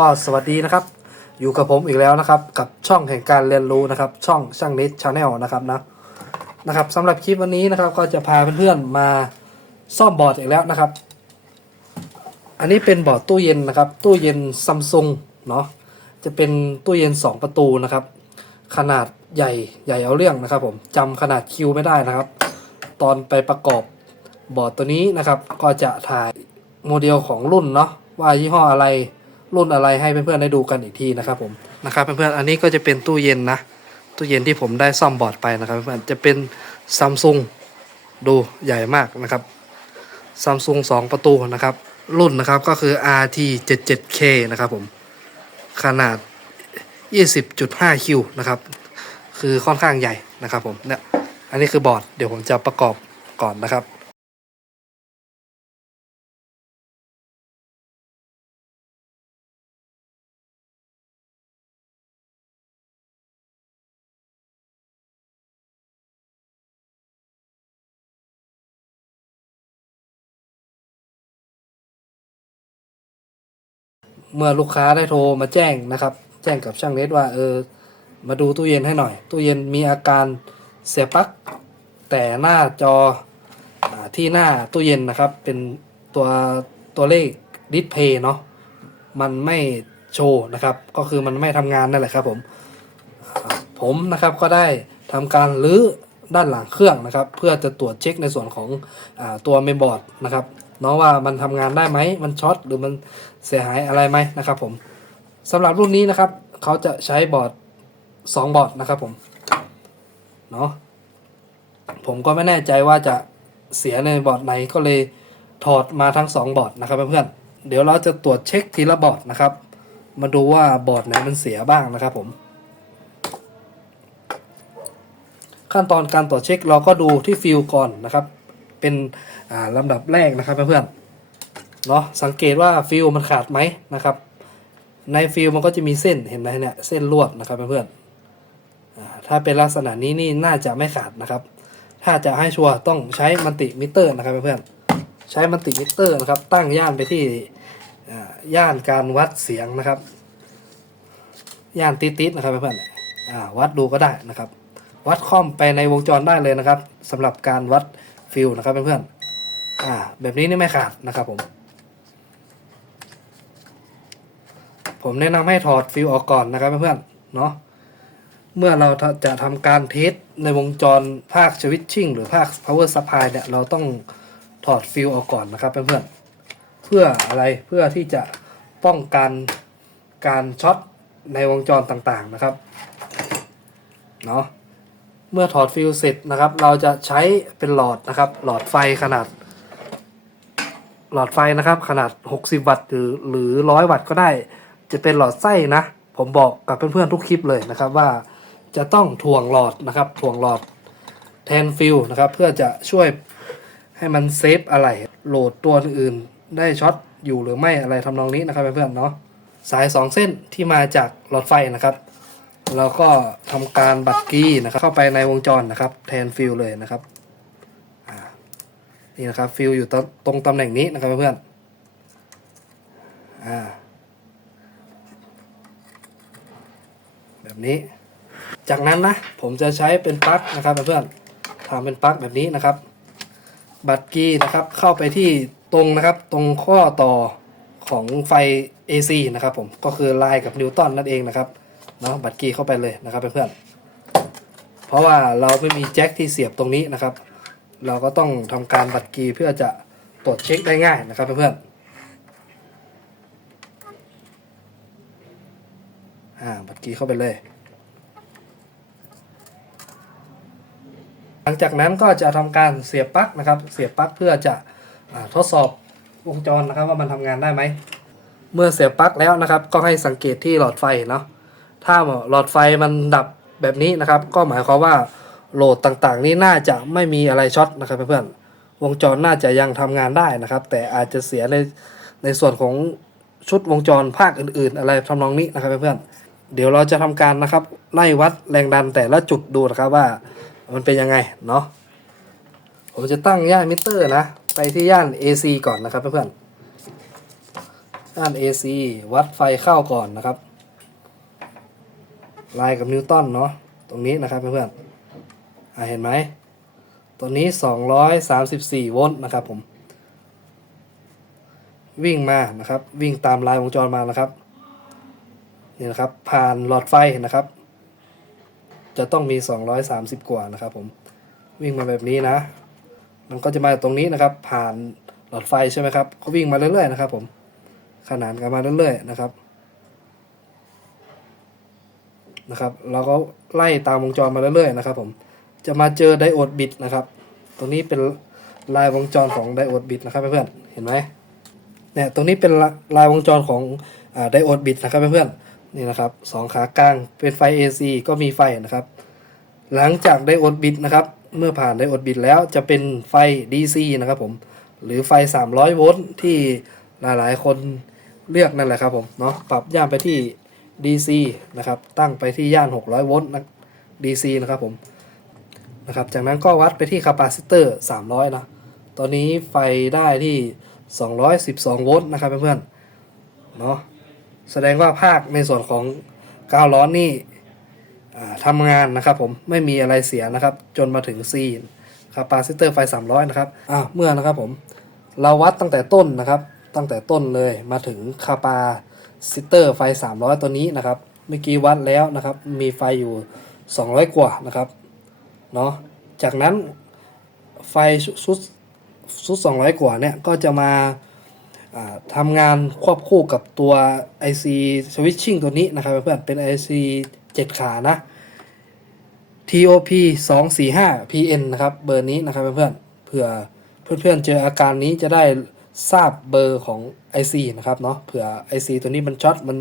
ก็สวัสดีนะครับ อยู่กับผมอีกแล้วนะครับ กับช่องแห่งการเรียนรู้นะครับ ช่องช่างนิดชาแนลนะครับนะนะครับสำหรับคลิปวันนี้นะครับ ก็จะพาเพื่อนๆมาซ่อมบอร์ดอีกแล้วนะครับ อันนี้เป็นบอร์ดตู้เย็นนะครับ ตู้เย็นซัมซุงเนาะจะเป็นตู้เย็น 2 ประตูนะครับ ขนาดใหญ่ใหญ่เอาเรื่องนะครับ ผมจำขนาดคิวไม่ได้นะครับ ตอนไปประกอบบอร์ดตัวนี้นะครับ ก็จะถ่ายโมเดลของรุ่นเนาะว่ายี่ห้ออะไร รุ่นอะไรให้เพื่อนๆได้ดูกันอีกทีนะครับผมนะครับเพื่อนๆอันนี้ก็จะเป็นตู้เย็นนะตู้เย็นที่ผมได้ซ่อมบอร์ดไปนะครับเพื่อนๆจะเป็นซัมซุงดูใหญ่มากนะครับซัมซุง2ประตูนะครับ รุ่นนะครับก็คือ RT 77K นะครับผมขนาด 20.5 คิวนะครับ คือค่อนข้างใหญ่นะครับผมเนี่ยอันนี้คือบอร์ดเดี๋ยวผมจะประกอบก่อนนะครับ เมื่อลูกค้าได้โทรมาแจ้งนะครับ แจ้งกับช่างเน็ตว่าเออมาดูตู้เย็นให้หน่อย ตู้เย็นมีอาการเสียปลั๊กแต่หน้าจออที่หน้าตู้เย็นนะครับ เป็นตัวตัวเลขดิสเพย์เนาะมันไม่โชว์นะครับ ก็คือมันไม่ทำงานนั่นแหละครับผมผมนะครับก็ได้ทำการรื้อด้านหลังเครื่องนะครับ เพื่อจะตรวจเช็คในส่วนของอตัวเมมบอร์ดนะครับเนาะว่ามันทำงานได้ไหมมันช็อตหรือมัน เสียหายอะไรไหมนะครับผมสำหรับรุ่นนี้นะครับเขาจะใช้บอร์ด2 บอร์ดนะครับผมเนาะผมก็ไม่แน่ใจว่าจะเสียในบอร์ดไหนก็เลยถอดมาทั้ง 2 บอร์ดนะครับเพื่อนๆเดี๋ยวเราจะตรวจเช็คทีละบอร์ดนะครับ มาดูว่าบอร์ดไหนมันเสียบ้างนะครับผม ขั้นตอนการตรวจเช็คเราก็ดูที่ฟิลก่อนนะครับ เป็นลำดับแรกนะครับเพื่อนๆ เนาะสังเกตว่าฟิลมันขาดไหมนะครับ ในฟิลมันก็จะมีเส้นเห็นไหมเนี่ยเส้นลวดนะครับเพื่อนๆถ้าเป็นลักษณะนี้นี่น่าจะไม่ขาดนะครับ ถ้าจะให้ชัวร์ต้องใช้มันติมิเตอร์นะครับเพื่อนๆใช้มันติมิเตอร์นะครับ ตั้งย่านไปที่ย่านการวัดเสียงนะครับ ย่านติดๆนะครับเพื่อนๆวัดดูก็ได้นะครับ วัดค่อมไปในวงจรได้เลยนะครับสำหรับการวัดฟิลนะครับเพื่อนๆแบบนี้นี่ไม่ขาดนะครับผม ผมแนะนำให้ถอดฟิลออกก่อนนะครับเพื่อนๆเนาะเมื่อเราจะทำการเทสในวงจรภาคสวิตชิ่งหรือภาค power supply เนี่ยเราต้องถอดฟิลออกก่อนนะครับเพื่อนๆเพื่ออะไรเพื่อที่จะป้องกันการช็อตในวงจรต่างๆนะครับเนาะเมื่อถอดฟิลเสร็จนะครับ เราจะใช้เป็นหลอดนะครับ หลอดไฟขนาด หลอดไฟนะครับ ขนาด 60 วัตต์หรือหรือ 100 วัตต์ก็ได้ จะเป็นหลอดไส้นะ ผมบอกกับเพื่อนๆทุกคลิปเลยนะครับว่าจะต้องถ่วงหลอดนะครับถ่วงหลอดแทนฟิลนะครับเพื่อจะช่วยให้มันเซฟอะไรโหลดตัวอื่นได้ช็อตอยู่หรือไม่อะไรทำนองนี้นะครับเพื่อนๆเนาะสาย 2 เส้นที่มาจากหลอดไฟนะครับเราก็ทำการบัตรกี้นะครับเข้าไปในวงจรนะครับแทนฟิลเลยนะครับนี่นะครับฟิลอยู่ตรงตำแหน่งนี้นะครับเพื่อนๆอ่า แบบนี้ จากนั้นนะผมจะใช้เป็นปลั๊กนะครับเพื่อนๆทำเป็นปลั๊กแบบนี้นะครับ บัตรกีนะครับเข้าไปที่ตรงนะครับตรงข้อต่อของไฟ AC นะครับผมก็คือไลน์กับนิวตันนั่นเองนะครับเนาะบัตรกีเข้าไปเลยนะครับเพื่อนๆเพราะว่าเราไม่มีแจ็คที่เสียบตรงนี้นะครับ เราก็ต้องทำการบัตรกีเพื่อจะตรวจเช็คได้ง่ายนะครับเพื่อนๆอ่าบัตรกีเข้าไปเลย ลังจากนั้นก็จะทำการเสียบปลั๊กนะครับ เสียบปลั๊กเพื่อจะอทดสอบวงจรนะครับว่ามันทำงานได้ไหม เมื่อเสียบปลั๊กแล้วนะครับ ก็ให้สังเกตที่หลอดไฟเนาะถ้าหลอดไฟมันดับแบบนี้นะครับ ก็หมายความว่าโหลดต่างๆ นี้น่าจะไม่มีอะไรช็อตนะครับเพื่อนๆวงจรน่าจะยังทำงานได้นะครับ แต่อาจจะเสียในในส่วนของชุดวงจรภาคอื่น ๆ อะไรทำนองนี้นะครับเพื่อนๆเดี๋ยวเราจะทำการนะครับไล่วัดแรงดันแต่ละจุดดูนะครับว่า มันเป็นยังไงเนาะผมจะตั้งย่านมิเตอร์นะ ไปที่ย่าน AC ก่อนนะครับเพื่อนด้าน AC วัดไฟเข้าก่อนนะครับลายกับนิวตันเนาะตรงนี้นะครับเพื่อนๆเห็นไหมตัวนี้ 234 โวลต์นะครับผม วิ่งมานะครับ วิ่งตามลายวงจรมานะครับนี่นะครับ ผ่านหลอดไฟนะครับ จะต้องมี 230 กว่านะครับผมวิ่งมาแบบนี้นะ มันก็จะมาตรงนี้นะครับ ผ่านหลอดไฟใช่ไหมครับก็วิ่งมาเรื่อยๆนะครับ ผมขนานกันมาเรื่อยๆนะครับนะครับเราก็ไล่ตามวงจรมาเรื่อยๆนะครับ ผมจะมาเจอไดโอดบิดนะครับ ตรงนี้เป็นลายวงจรของไดโอดบิดนะครับเพื่อนๆเห็นไหมเนี่ยตรงนี้เป็นลายวงจรของไดโอดบิดนะครับเพื่อนๆ นี่นะครับสองขากลางเป็นไฟ AC ก็มีไฟนะครับ หลังจากไดโอดบิดนะครับ เมื่อผ่านไดโอดบิดแล้วจะเป็นไฟ DC นะครับผม หรือไฟ 300 โวลต์ที่หลายๆ คนเลือกนั่นแหละครับผมเนาะปรับย่านไปที่ DC นะครับ ตั้งไปที่ย่าน 600 โวลต์นะ DC นะครับผมนะครับ จากนั้นก็วัดไปที่คาปาซิเตอร์300 นะ ตอนนี้ไฟได้ที่ 212 โวลต์นะครับเพื่อนๆเนาะ แสดงว่าภาคในส่วนของกาวร้อนนี่ทำงานนะครับผมไม่มีอะไรเสียนะครับ จนมาถึง C คาปาซิเตอร์ไฟ 300 นะครับอ่าเมื่อนะครับผมเราวัดตั้งแต่ต้นนะครับ ตั้งแต่ต้นเลยมาถึงคาปาซิเตอร์ไฟ 300 ตัวนี้นะครับ เมื่อกี้วัดแล้วนะครับ มีไฟอยู่ 200 กว่านะครับเนาะจากนั้นไฟชุดชุด 200 กว่าเนี่ยก็จะมา ทำงานควบคู่กับตัว IC switching ตัวนี้นะครับเพื่อนๆเป็น IC 7 ขานะ TOP 2 4 5 PN นะครับเบอร์นี้นะครับเพื่อนๆเผื่อเพื่อนๆเจออาการนี้จะได้ทราบเบอร์ของ IC นะครับเนาะเผื่อ IC ตัวนี้มันช็อตมัน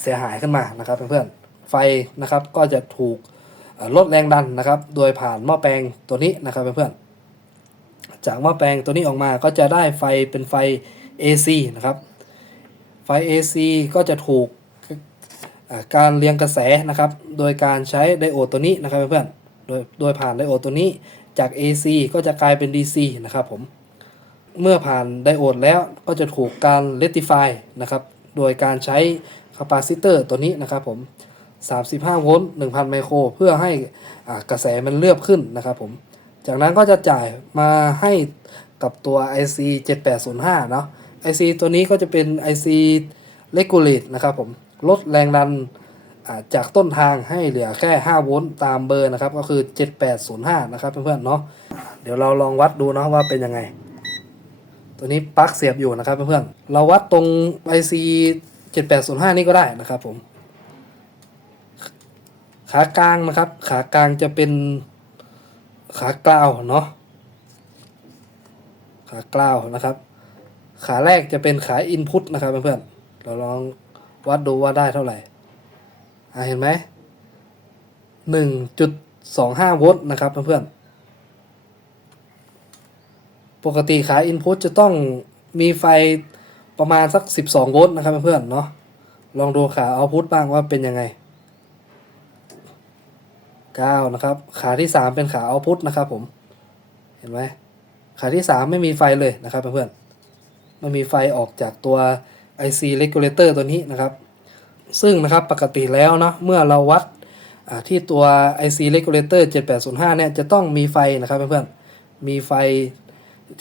เสียหายขึ้นมานะครับเพื่อนๆไฟนะครับก็จะถูกลดแรงดันนะครับ โดยผ่านหม้อแปลงตัวนี้นะครับเพื่อนๆจากหม้อแปลงตัวนี้ออกมาก็จะได้ไฟเป็นไฟ AC นะครับ ไฟ AC ก็จะถูกการเรียงกระแสนะครับ โดยการใช้ไดโอดตัวนี้นะครับเพื่อนๆ โดยโดยผ่านไดโอดตัวนี้จาก AC ก็จะกลายเป็น DC นะครับผม เมื่อผ่านไดโอดแล้วก็จะถูกการ rectify นะครับ โดยการใช้คาปาซิเตอร์ตัวนี้นะครับผม 35 โวลต์ 1,000 ไมโคร เพื่อให้กระแสมันเลือบขึ้นนะครับผม จากนั้นก็จะจ่ายมาให้กับตัว IC 7805 เนาะ IC ตัวนี้ก็จะเป็น IC regulate นะครับผมลดแรงดันจากต้นทางให้เหลือแค่ 5 โวลต์ตามเบอร์นะครับ ก็คือ 7805 นะครับเพื่อนๆเนาะเดี๋ยวเราลองวัดดูเนาะว่าเป็นยังไง ตัวนี้ปลั๊กเสียบอยู่นะครับเพื่อนๆเราวัดตรง IC 7805 นี่ก็ได้นะครับผม ขากลางนะครับ ขากลางจะเป็นขากล่าวเนาะขากล่าวนะครับ ขาแรกจะเป็นขาอินพุตนะครับเพื่อนๆเราลองวัดดูว่าได้เท่าไหร่อ่าเห็นไหมหนึ่งจุดสองห้าโวลต์นะครับเพื่อนๆปกติขาอินพุตจะต้องมีไฟประมาณสักสิบสองโวลต์นะครับเพื่อนๆเนาะลองดูขาเอาพุตบ้างว่าเป็นยังไงเก้านะครับ ขาที่สามเป็นขาเอาพุตนะครับผม เห็นไหม ขาที่สามไม่มีไฟเลยนะครับเพื่อนๆ ไม่มีไฟออกจากตัว IC regulator ตัวนี้นะครับ ซึ่งนะครับปกติแล้วเนาะเมื่อเราวัดที่ตัว IC regulator 7805 เนี่ยจะต้องมีไฟนะครับเพื่อนๆมีไฟ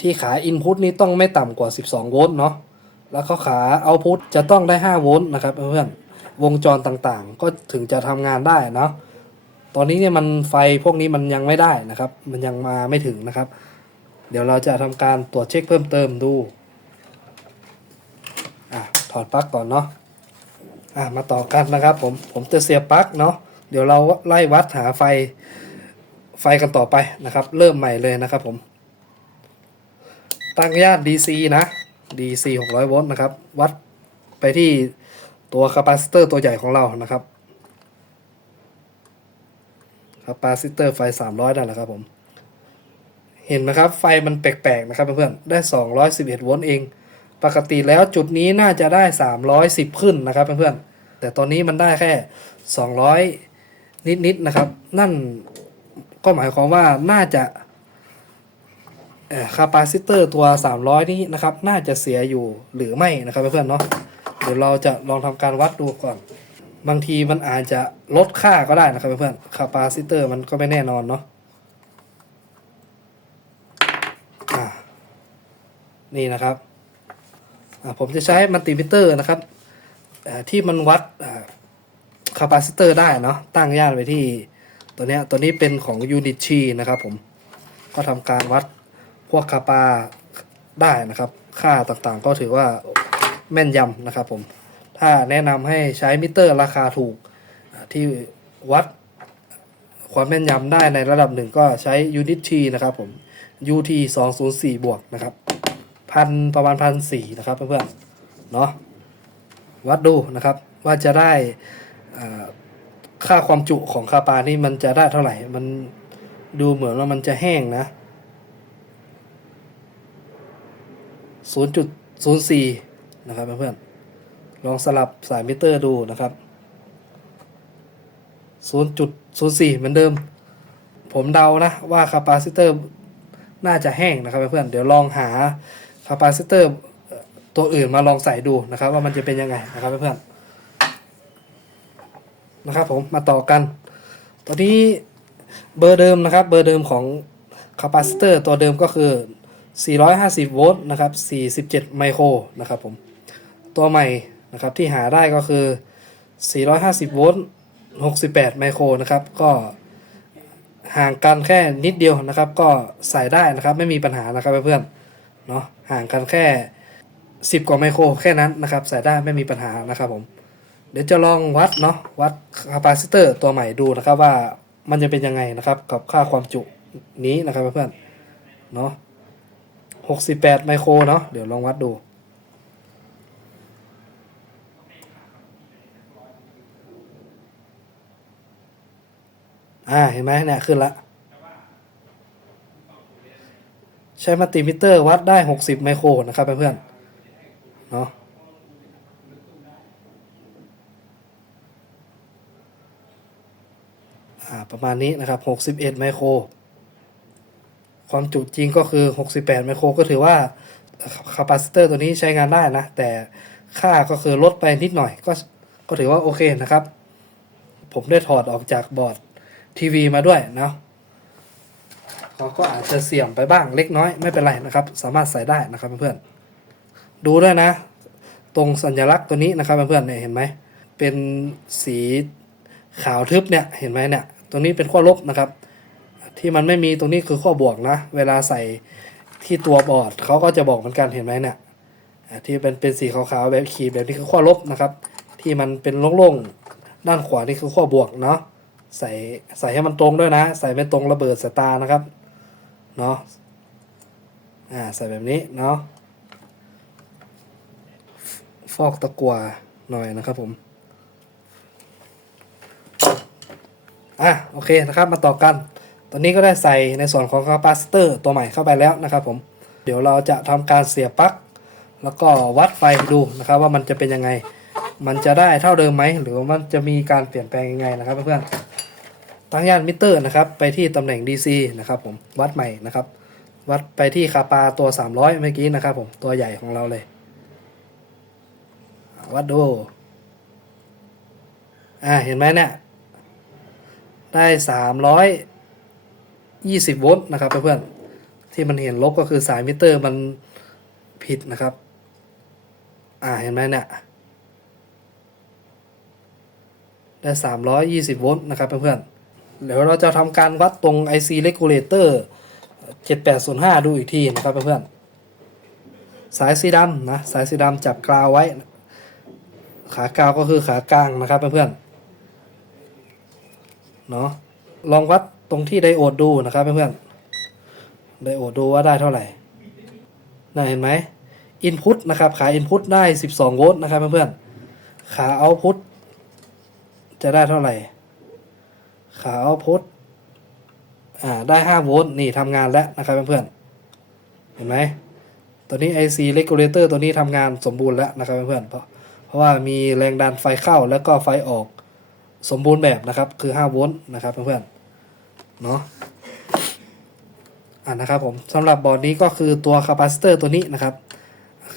ที่ขา input นี้ต้องไม่ต่ำกว่า 12 โวลต์เนาะแล้วก็ขา output จะต้องได้ 5 โวลต์นะครับเพื่อนๆวงจรต่างๆ ก็ถึงจะทำงานได้เนาะตอนนี้เนี่ยมันไฟพวกนี้มันยังไม่ได้นะครับ มันยังมาไม่ถึงนะครับ เดี๋ยวเราจะทำการตรวจเช็คเพิ่มเติมดู ถอดปลั๊กก่อนเนาะอะมาต่อกันนะครับผมผมจะเสียบปลั๊กเนาะเดี๋ยวเราไล่วัดหาไฟไฟกันต่อไปนะครับ เริ่มใหม่เลยนะครับผม ตั้งย่าน DC นะ DC 600โวลต์นะครับ วัดไปที่ตัวคาปาซิเตอร์ตัวใหญ่ของเรานะครับคาปาซิเตอร์ไฟ 300นั่นแหละครับผม เห็นไหมครับ ไฟมันแปลกๆนะครับเพื่อนๆได้ 211โวลต์เอง ปกติแล้วจุดนี้น่าจะได้ 310 ขึ้นนะครับเพื่อนๆ แต่ตอนนี้มันได้แค่ 200 นิดๆนะครับ นั่นก็หมายความว่าน่าจะคาปาซิเตอร์ตัว 300 นี้นะครับ น่าจะเสียอยู่หรือไม่นะครับเพื่อนๆเนาะ เดี๋ยวเราจะลองทำการวัดดูก่อน บางทีมันอาจจะลดค่าก็ได้นะครับเพื่อนคาปาซิเตอร์มันก็ไม่แน่นอนเนาะนี่นะครับ ผมจะใช้มัลติมิเตอร์นะครับที่มันวัดคาปาซิเตอร์ได้เนาะตั้งย่านไว้ที่ตัวนี้ตัวนี้เป็นของยูนิตชีนะครับผมก็ทำการวัดพวกคาปาได้นะครับ ค่าต่างๆก็ถือว่าแม่นยำนะครับผมถ้าแนะนำให้ใช้มิเตอร์ราคาถูกที่วัดความแม่นยำได้ในระดับหนึ่งก็ใช้ Unit T นะครับผม UT 204บวกนะครับ พันประมาณพันสี่นะครับเพื่อนๆเนาะวัดดูนะครับว่าจะได้ค่าความจุของคาปานี่มันจะได้เท่าไหร่ มันดูเหมือนว่ามันจะแห้งนะ 0.04 นะครับเพื่อนๆลองสลับสายมิเตอร์ดูนะครับ 0.04 เหมือนเดิม ผมเดานะว่าคาปาซิเตอร์น่าจะแห้งนะครับเพื่อนๆเดี๋ยวลองหา คาปาซิเตอร์ตัวอื่นมาลองใส่ดูนะครับ ว่ามันจะเป็นยังไงนะครับเพื่อนๆนะครับผมมาต่อกัน ตอนนี้เบอร์เดิมนะครับ เบอร์เดิมของคาปาซิเตอร์ตัวเดิมก็คือ 450 โวลต์นะครับ 47 ไมโครนะครับผม ตัวใหม่นะครับที่หาได้ก็คือ 450 โวลต์ 68 ไมโครนะครับ ก็ห่างกันแค่นิดเดียวนะครับ ก็ใส่ได้นะครับ ไม่มีปัญหานะครับเพื่อนๆ เนาะห่างกันแค่ 10 กว่าไมโครแค่นั้นนะครับใส่ได้ไม่มีปัญหานะครับผมเดี๋ยวจะลองวัดเนาะวัดคาปาซิเตอร์ตัวใหม่ดูนะครับว่ามันจะเป็นยังไงนะครับกับค่าความจุนี้นะครับเพื่อนเนาะ68ไมโครเนาะเดี๋ยวลองวัดดู อ่าเห็นไหมเนี่ยขึ้นละ ใช้มัลติมิเตอร์วัดได้ 60 ไมโครนะครับเพื่อนๆเนาะประมาณนี้นะครับ 61 ไมโคร ความจุจริงก็คือ 68 ไมโคร ก็ถือว่าคาปาซิเตอร์ตัวนี้ใช้งานได้นะ แต่ค่าก็คือลดไปนิดหน่อยก็ก็ถือว่าโอเคนะครับ ผมได้ถอดออกจากบอร์ดทีวีมาด้วยเนาะ เขาก็อาจจะเสี่ยมไปบ้างเล็กน้อยไม่เป็นไรนะครับ สามารถใส่ได้นะครับเพื่อนๆดูด้วยนะ ตรงสัญลักษณ์ตัวนี้นะครับเพื่อนๆเนี่ยเห็นไหมเป็นสีขาวทึบเนี่ยเห็นไหมเนี่ยตรงนี้เป็นขั้วลบนะครับ ที่มันไม่มีตรงนี้คือขั้วบวกนะ เวลาใส่ที่ตัวบอร์ดเขาก็จะบอกเหมือนกันเห็นไหมเนี่ยที่เป็นเป็นสีขาวๆแบบขีดแบบนี้คือขั้วลบนะครับ ที่มันเป็นโล่งๆด้านขวานี่คือขั้วบวกเนาะใส่ใส่ให้มันตรงด้วยนะ ใส่ไม่ตรงระเบิดสายตานะครับ เนาะอ่าใส่แบบนี้เนาะฟอกตะกัวหน่อยนะครับผมอะโอเคนะครับมาต่อกัน ตอนนี้ก็ได้ใส่ในส่วนของคาปาซิเตอร์ตัวใหม่เข้าไปแล้วนะครับผมเดี๋ยวเราจะทำการเสียบปลั๊กแล้วก็วัดไฟดูนะครับว่ามันจะเป็นยังไง มันจะได้เท่าเดิมไหมหรือว่ามันจะมีการเปลี่ยนแปลงยังไงนะครับเพื่อนๆ ตั้งย่านมิเตอร์นะครับ ไปที่ตำแหน่ง DC นะครับผม วัดใหม่นะครับ วัดไปที่คาปาตัว 300 เมื่อกี้นะครับผม ตัวใหญ่ของเราเลย วัดดู อ่า เห็นไหมเนี่ย ได้สามร้อยยี่สิบโวลต์นะครับเพื่อนๆ ที่มันเห็นลบก็คือสายมิเตอร์มันผิดนะครับ อ่า เห็นไหมเนี่ยได้สามร้อยยี่สิบโวลต์นะครับเพื่อนๆ เดี๋ยวเราจะทำการวัดตรง IC regulator 7805 ดูอีกทีนะครับเพื่อนๆสายสีดำนะสายสีดำจับกราวไว้ ขากราวก็คือขากลางนะครับเพื่อนๆเนาะลองวัดตรงที่ไดโอดดูนะครับเพื่อนๆไดโอดดูว่าได้เท่าไหร่น่าเห็นไหมอินพุตนะครับขาอินพุตได้ 12 โวลต์นะครับเพื่อนๆขาเอาพุตจะได้เท่าไหร่ ขาเอาพุตอ่าได้ 5 โวลต์นี่ทำงานแล้วนะครับเพื่อนๆเห็นไหมตัวนี้ IC regulator ตัวนี้ทำงานสมบูรณ์แล้วนะครับเพื่อนๆเพราะเพราะว่ามีแรงดันไฟเข้าแล้วก็ไฟออกสมบูรณ์แบบนะครับคือ 5 โวลต์นะครับเพื่อนๆเนาะอ่านะครับผมสำหรับบอร์ดนี้ก็คือตัวคาปาซิเตอร์ตัวนี้นะครับ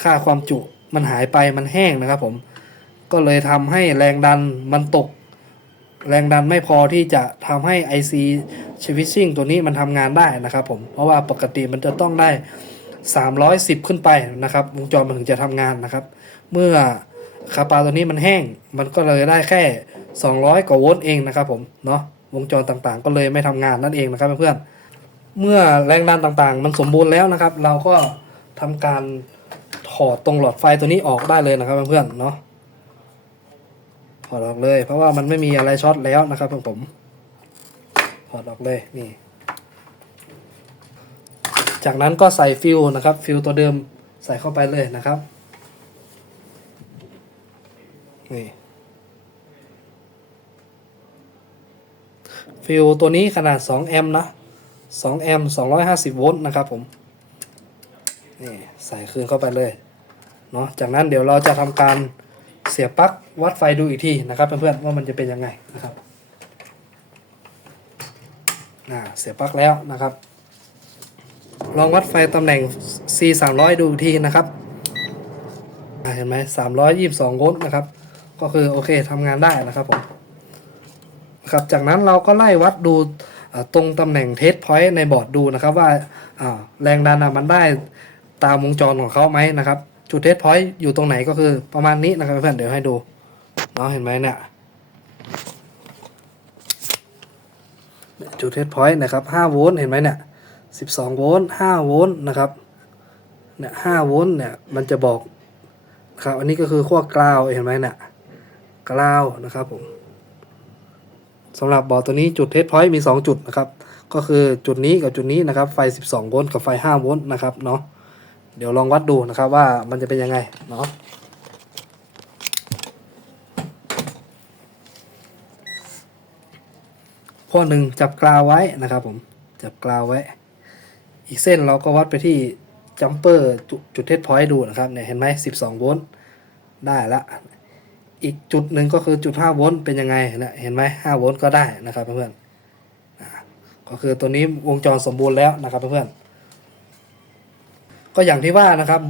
ค่าความจุมันหายไปมันแห้งนะครับผมก็เลยทำให้แรงดันมันตก แรงดันไม่พอที่จะทำให้ IC switching ตัวนี้มันทำงานได้นะครับผมเพราะว่าปกติมันจะต้องได้ 310 ขึ้นไปนะครับวงจรมันถึงจะทำงานนะครับ เมื่อคาปาตัวนี้มันแห้ง มันก็เลยได้แค่ 200 กว่าโวลต์เองนะครับผมเนาะวงจรต่างๆ ก็เลยไม่ทำงานนั่นเองนะครับเพื่อนๆเมื่อแรงดันต่างๆ มันสมบูรณ์แล้วนะครับ เราก็ทำการถอดตรงหลอดไฟตัวนี้ออกได้เลยนะครับเพื่อนๆเนาะ ถอดออกเลย เพราะว่ามันไม่มีอะไรช็อตแล้วนะครับผมถอดออกเลยนี่ จากนั้นก็ใส่ฟิวนะครับฟิวตัวเดิมใส่เข้าไปเลยนะครับนี่ฟิวตัวนี้ขนาด2แอมป์นะ2แอมป์250 โวลต์นะครับผม นี่ ใส่คืนเข้าไปเลย เนาะจากนั้นเดี๋ยวเราจะทำการ เสียบปลั๊กวัดไฟดูอีกทีนะครับเพื่อนๆว่ามันจะเป็นยังไงนะครับอ่าเสียบปลั๊กแล้วนะครับ ลองวัดไฟตำแหน่ง C 3 0 0ดูอีกทีนะครับเห็นไหม322โวลต์นะครับ ก็คือโอเคทำงานได้นะครับผมครับจากนั้นเราก็ไล่วัดดูตรงตำแหน่งเทสพอยต์ในบอร์ดดูนะครับว่าแรงดันมันได้ตามวงจรของเขาไหมนะครับ จุดเทสพอยต์อยู่ตรงไหนก็คือประมาณนี้นะครับเพื่อนเดี๋ยวให้ดูเนาะเห็นไหมเนี่ยจุดเทสพอยต์นะครับ5โวลต์เห็นไหมเนี่ย12โวลต์5โวลต์นะครับเนี่ย5โวลต์เนี่ยมันจะบอกครับอันนี้ก็คือขั้วกราวเห็นไหมเนี่ยกราวนะครับผมสำหรับบอร์ดตัวนี้จุดเทสพอยต์มี 2 จุดนะครับ ก็คือจุดนี้กับจุดนี้นะครับไฟ 12 โวลต์กับไฟ 5 โวลต์นะครับเนาะ เดี๋ยวลองวัดดูนะครับว่ามันจะเป็นยังไงเนาะข้อหนึ่งจับกราวไว้นะครับผมจับกราวไว้ อีกเส้นเราก็วัดไปที่จัมเปอร์จุดเทสพอยต์ดูนะครับเนี่ยเห็นไหม12โวลต์ได้ละอีกจุดหนึ่งก็คือจุด5โวลต์เป็นยังไงเนี่ยเห็นไหม5โวลต์ก็ได้นะครับเพื่อนๆก็คือตัวนี้วงจรสมบูรณ์แล้วนะครับเพื่อนๆ ก็อย่างที่ว่านะครับ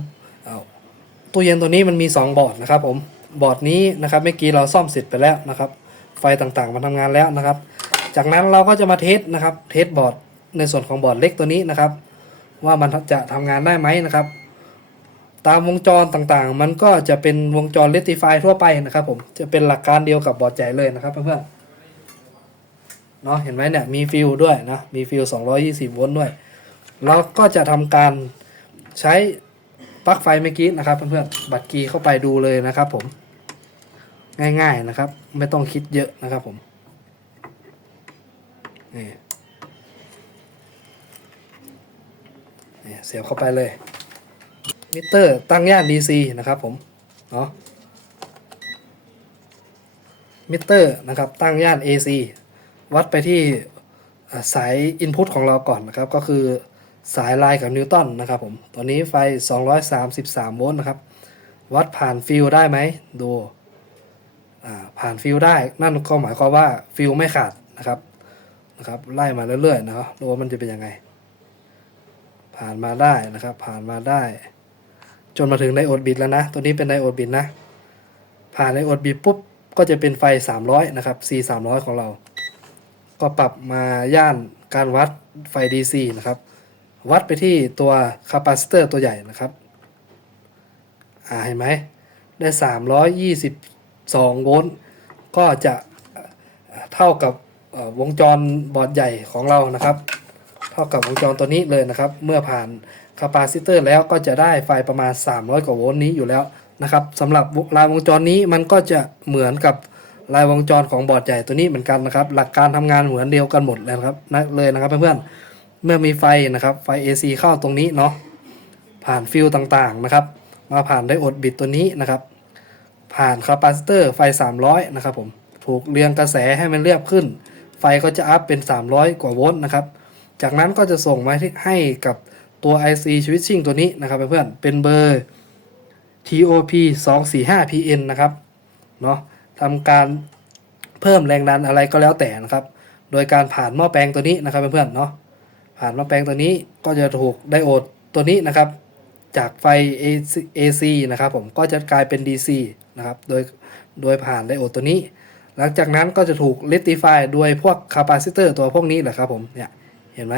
ตู้เย็นตัวนี้มันมี 2 บอร์ดนะครับผมบอร์ดนี้นะครับเมื่อกี้เราซ่อมเสร็จไปแล้วนะครับ ไฟต่างๆมันทำงานแล้วนะครับ จากนั้นเราก็จะมาเทสนะครับเทสบอร์ดในส่วนของบอร์ดเล็กตัวนี้นะครับ ว่ามันจะทำงานได้ไหมนะครับ ตามวงจรต่างๆ มันก็จะเป็นวงจร rectify ทั่วไปนะครับผมจะเป็นหลักการเดียวกับบอร์ดใหญ่เลยนะครับเพื่อนๆเนาะเห็นไหมเนี่ยมีฟิลด้วยนะมีฟิล220โวลต์ด้วยเราก็จะทำการ ใช้ปลั๊กไฟเมื่อกี้นะครับเพื่อนๆบัตรกีเข้าไปดูเลยนะครับ ผม ง่ายๆนะครับ ไม่ต้องคิดเยอะนะครับ ผมนี่นี่เสียบเข้าไปเลยมิเตอร์ตั้งย่าน DC นะครับ ผมเนาะมิเตอร์นะครับตั้งย่าน AC วัดไปที่สาย Input ของเราก่อนนะครับ ก็คือ สายลายกับนิวตันนะครับผม ตอนนี้ไฟ 233 โวลต์นะครับ วัดผ่านฟิลได้ไหม ดูผ่านฟิลได้ นั่นก็หมายความว่าฟิลไม่ขาดนะครับ นะครับ ไล่มาเรื่อยๆนะครับดูว่ามันจะเป็นยังไง ผ่านมาได้นะครับ ผ่านมาได้ จนมาถึงไดโอดบิดแล้วนะ ตัวนี้เป็นไดโอดบิดนะ ผ่านไดโอดบิดปุ๊บ ก็จะเป็นไฟ 300 นะครับ C 300 ของเรา ก็ปรับมาย่านการวัดไฟ DC นะครับ วัดไปที่ตัวคาปาซิเตอร์ตัวใหญ่นะครับ อ่าเห็นไหมได้ 322 โวลต์ก็จะเท่ากับวงจรบอร์ดใหญ่ของเรานะครับ เท่ากับวงจรตัวนี้เลยนะครับ เมื่อผ่านคาปาซิเตอร์แล้วก็จะได้ไฟประมาณ 300 กว่าโวลต์นี้อยู่แล้วนะครับสำหรับลายวงจรนี้มันก็จะเหมือนกับลายวงจรของบอร์ดใหญ่ตัวนี้เหมือนกันนะครับ หลักการทำงานเหมือนเดียวกันหมดเลยนะครับนะเลยนะครับเพื่อนๆ เมื่อมีไฟนะครับไฟ AC เข้าตรงนี้เนาะผ่านฟิลต่างๆนะครับ มาผ่านไดโอดบิตตัวนี้นะครับ ผ่านคาปาซิเตอร์ไฟ 300 นะครับผมถูกเรียงกระแสให้มันเรียบขึ้น ไฟก็จะอัพเป็น 300 กว่าโวลต์นะครับ จากนั้นก็จะส่งมาให้กับตัว IC switching ตัวนี้นะครับเพื่อนๆเป็นเบอร์ TOP 245 PN นะครับเนาะทำการเพิ่มแรงดันอะไรก็แล้วแต่นะครับ โดยการผ่านหม้อแปลงตัวนี้นะครับเพื่อนๆเนาะ ผ่านม้อแปลงตัวนี้ก็จะถูกไดโอดตัวนี้นะครับ จากไฟ AC นะครับผมก็จะกลายเป็น DC นะครับโดยโดยผ่านไดโอดตัวนี้ หลังจากนั้นก็จะถูก rectify โดยพวกคาปาซิเตอร์ตัวพวกนี้แหละครับผมเนี่ยเห็นไหม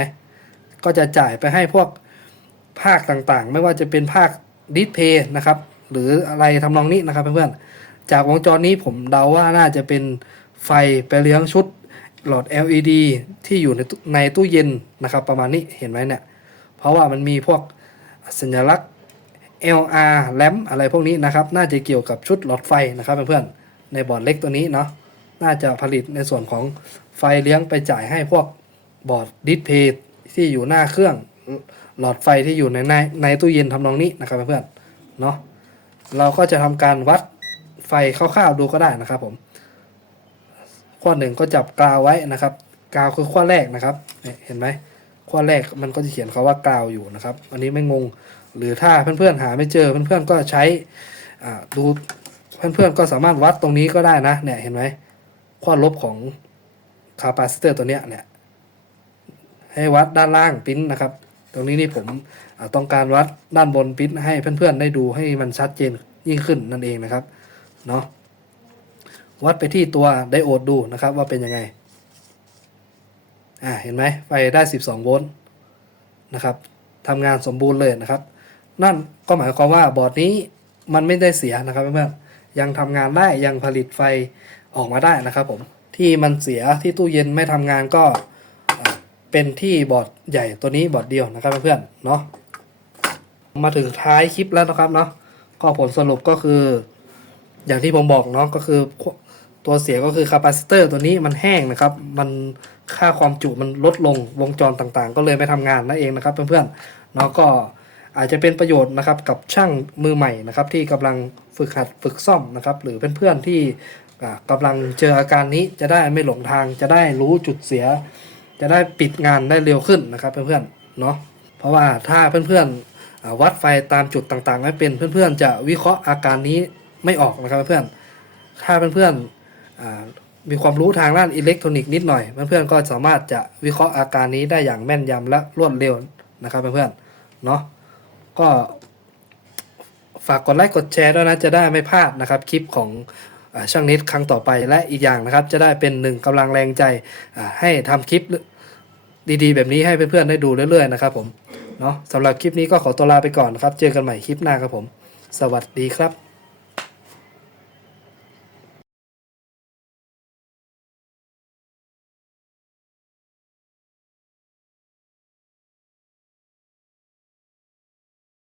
ก็จะจ่ายไปให้พวกภาคต่างๆ ไม่ว่าจะเป็นภาคดิสเพย์นะครับหรืออะไรทำนองนี้นะครับเพื่อนๆจากวงจรนี้ผมเดาว่าน่าจะเป็นไฟไปเลี้ยงชุด หลอด LED ที่อยู่ในตู้ในตู้เย็นนะครับ ประมาณนี้เห็นไหมเนี่ย เพราะว่ามันมีพวกสัญลักษณ์ LR แลมอะไรพวกนี้นะครับ น่าจะเกี่ยวกับชุดหลอดไฟนะครับเพื่อนๆในบอร์ดเล็กตัวนี้เนาะน่าจะผลิตในส่วนของไฟเลี้ยงไปจ่ายให้พวกบอร์ดดิสเพย์ที่อยู่หน้าเครื่องหลอดไฟที่อยู่ในในในตู้เย็นทำนองนี้นะครับเพื่อนๆเนาะเราก็จะทำการวัดไฟคร่าวๆดูก็ได้นะครับผม ขั้วหนึ่งก็จับกาวไว้นะครับ กาวคือขั้วแรกนะครับเนี่ยเห็นไหมขั้วแรกมันก็จะเขียนคาว่ากาวอยู่นะครับ อันนี้ไม่งงหรือถ้าเพื่อนๆหาไม่เจอเพื่อนๆก็ใช้อ่าดูเพื่อนๆก็สามารถวัดตรงนี้ก็ได้นะเนี่ยเห็นไหมขั้วลบของคาปาซิเตอร์ตัวเนี้ยเนี่ยให้วัดด้านล่างปิ้นนะครับ ตรงนี้นี่ผมต้องการวัดด้านบนปิ้นให้เพื่อนๆได้ดูให้มันชัดเจนยิ่งขึ้นนั่นเองนะครับเนาะ วัดไปที่ตัวไดโอดดูนะครับว่าเป็นยังไง อ่าเห็นไหมไฟได้ 12 โวลต์นะครับทำงานสมบูรณ์เลยนะครับ นั่นก็หมายความว่าบอร์ดนี้มันไม่ได้เสียนะครับเพื่อนๆยังทำงานได้ยังผลิตไฟออกมาได้นะครับผมที่มันเสียที่ตู้เย็นไม่ทำงานก็เป็นที่บอร์ดใหญ่ตัวนี้บอร์ดเดียวนะครับเพื่อนๆเนาะมาถึงท้ายคลิปแล้วนะครับเนาะก็ผลสรุปก็คือ อย่างที่ผมบอกเนาะก็คือ ตัวเสียก็คือคาปาซิเตอร์ตัวนี้มันแห้งนะครับ มันค่าความจุมันลดลงวงจรต่างๆ ก็เลยไม่ทำงานนั่นเองนะครับเพื่อนๆเนาะก็อาจจะเป็นประโยชน์นะครับกับช่างมือใหม่นะครับที่กำลังฝึกหัดฝึกซ่อมนะครับหรือเพื่อนๆที่อ่ากำลังเจออาการนี้จะได้ไม่หลงทางจะได้รู้จุดเสีย จะได้ปิดงานได้เร็วขึ้นนะครับเพื่อนๆเนาะเพราะว่าถ้าเพื่อนๆอ่าวัดไฟตามจุดต่างๆไม่เป็นเพื่อนๆจะวิเคราะห์อาการนี้ไม่ออกนะครับเพื่อนๆถ้าเพื่อนๆอ่า มีความรู้ทางด้านอิเล็กทรอนิกส์นิดหน่อย เพื่อนๆก็สามารถจะวิเคราะห์อาการนี้ได้อย่างแม่นยำและรวดเร็วนะครับเพื่อนๆเนาะก็ฝากกดไลค์กดแชร์ด้วยนะจะได้ไม่พลาดนะครับคลิปของอช่างนิดครั้งต่อไปและอีกอย่างนะครับ จะได้เป็นหนึ่งกำลังแรงใจให้ทำคลิปดีๆ แบบนี้ให้เพื่อนๆได้ดูเรื่อยๆนะครับผมเนาะสำหรับคลิปนี้ก็ขอตัวลาไปก่อนนะครับ เจอกันใหม่คลิปหน้าครับผม สวัสดีครับ